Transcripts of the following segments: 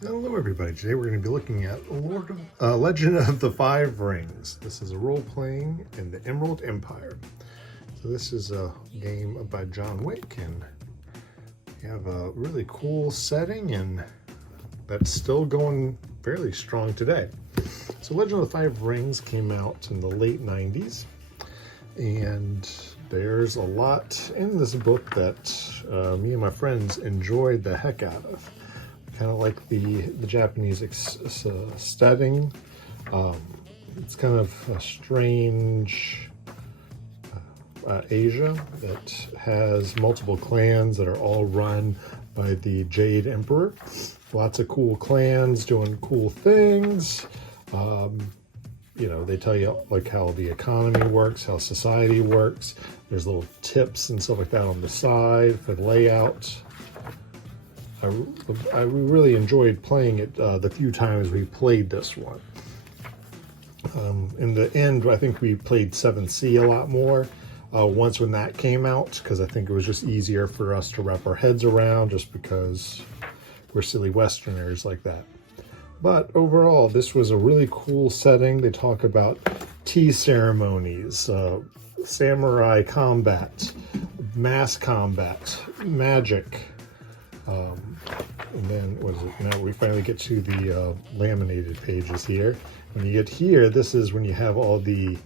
Hello everybody, today we're going to be looking at Legend of the Five Rings. This is a role-playing in the Emerald Empire. So this is a game by John Wick, and we have a really cool setting, and that's still going fairly strong today. So Legend of the Five Rings came out in the late 90s, and there's a lot in this book that me and my friends enjoyed the heck out of. Kind of like the Japanese setting. It's kind of a strange Asia that has multiple clans that are all run by the Jade Emperor. Lots of cool clans doing cool things. You know, they tell you like how the economy works, how society works. There's little tips and stuff like that on the side for the layout. I really enjoyed playing it the few times we played this one. In the end, I think we played 7th a lot more once when that came out, because I think it was just easier for us to wrap our heads around, just because we're silly Westerners like that. But overall, this was a really cool setting. They talk about tea ceremonies, samurai combat, mass combat, magic. And then, what is it? Now we finally get to the laminated pages here. When you get here, this is when you have all the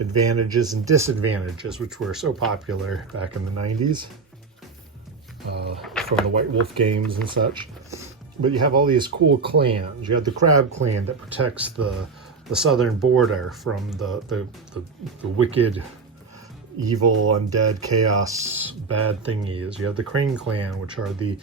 advantages and disadvantages, which were so popular back in the 90s from the White Wolf games and such. But you have all these cool clans. You have the Crab Clan that protects the southern border from the wicked, evil, undead, chaos, bad thingies. You have the Crane Clan, which are the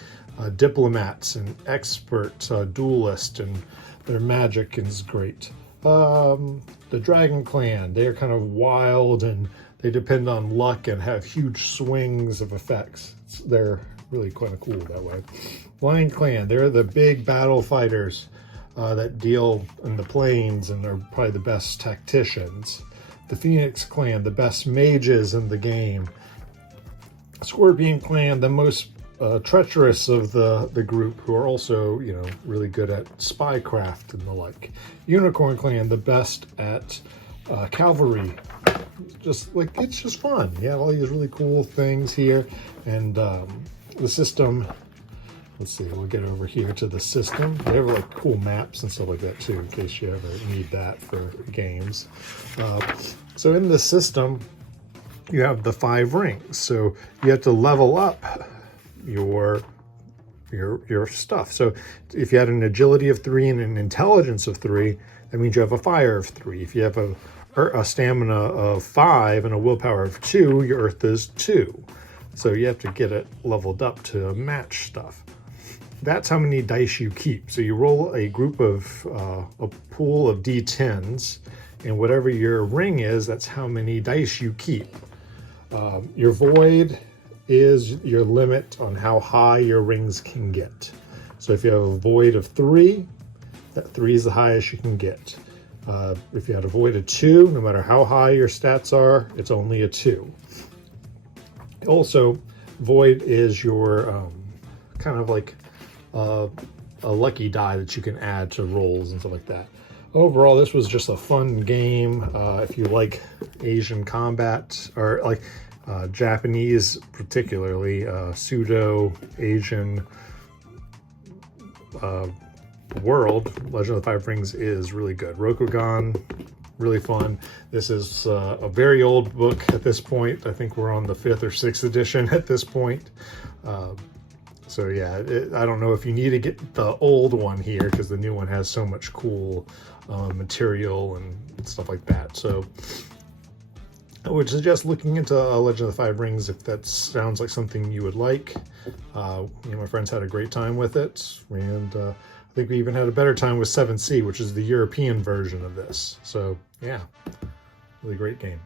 diplomats and expert duelists, and their magic is great. The Dragon Clan, they're kind of wild and they depend on luck and have huge swings of effects. They're really kind of cool that way. Lion Clan, they're the big battle fighters that deal in the plains and are probably the best tacticians. The Phoenix Clan, the best mages in the game. Scorpion Clan, the most treacherous of the group, who are also, you know, really good at spycraft and the like. Unicorn Clan, the best at cavalry. Just like, it's just fun. You have all these really cool things here, and the system. Let's see, we'll get over here to the system. They have like cool maps and stuff like that too, in case you ever need that for games. So in the system, you have the 5 rings. So you have to level up your stuff. So if you had an agility of 3 and an intelligence of 3, that means you have a fire of 3. If you have a stamina of 5 and a willpower of 2, your earth is 2. So you have to get it leveled up to match stuff. That's how many dice you keep. So you roll a group of, a pool of D10s, and whatever your ring is, that's how many dice you keep. Your void is your limit on how high your rings can get. So if you have a void of 3, that 3 is the highest you can get. If you had a void of 2, no matter how high your stats are, it's only a 2. Also, void is your kind of like a lucky die that you can add to rolls and stuff like that. Overall, this was just a fun game. If you like Asian combat, or like Japanese, particularly pseudo-Asian world, Legend of the Five Rings is really good. Rokugan, really fun. This is a very old book at this point. I think we're on the 5th or 6th edition at this point. So yeah, I don't know if you need to get the old one here, because the new one has so much cool material and stuff like that. So I would suggest looking into Legend of the Five Rings if that sounds like something you would like. My friends had a great time with it, and I think we even had a better time with 7th, which is the European version of this. So yeah, really great game.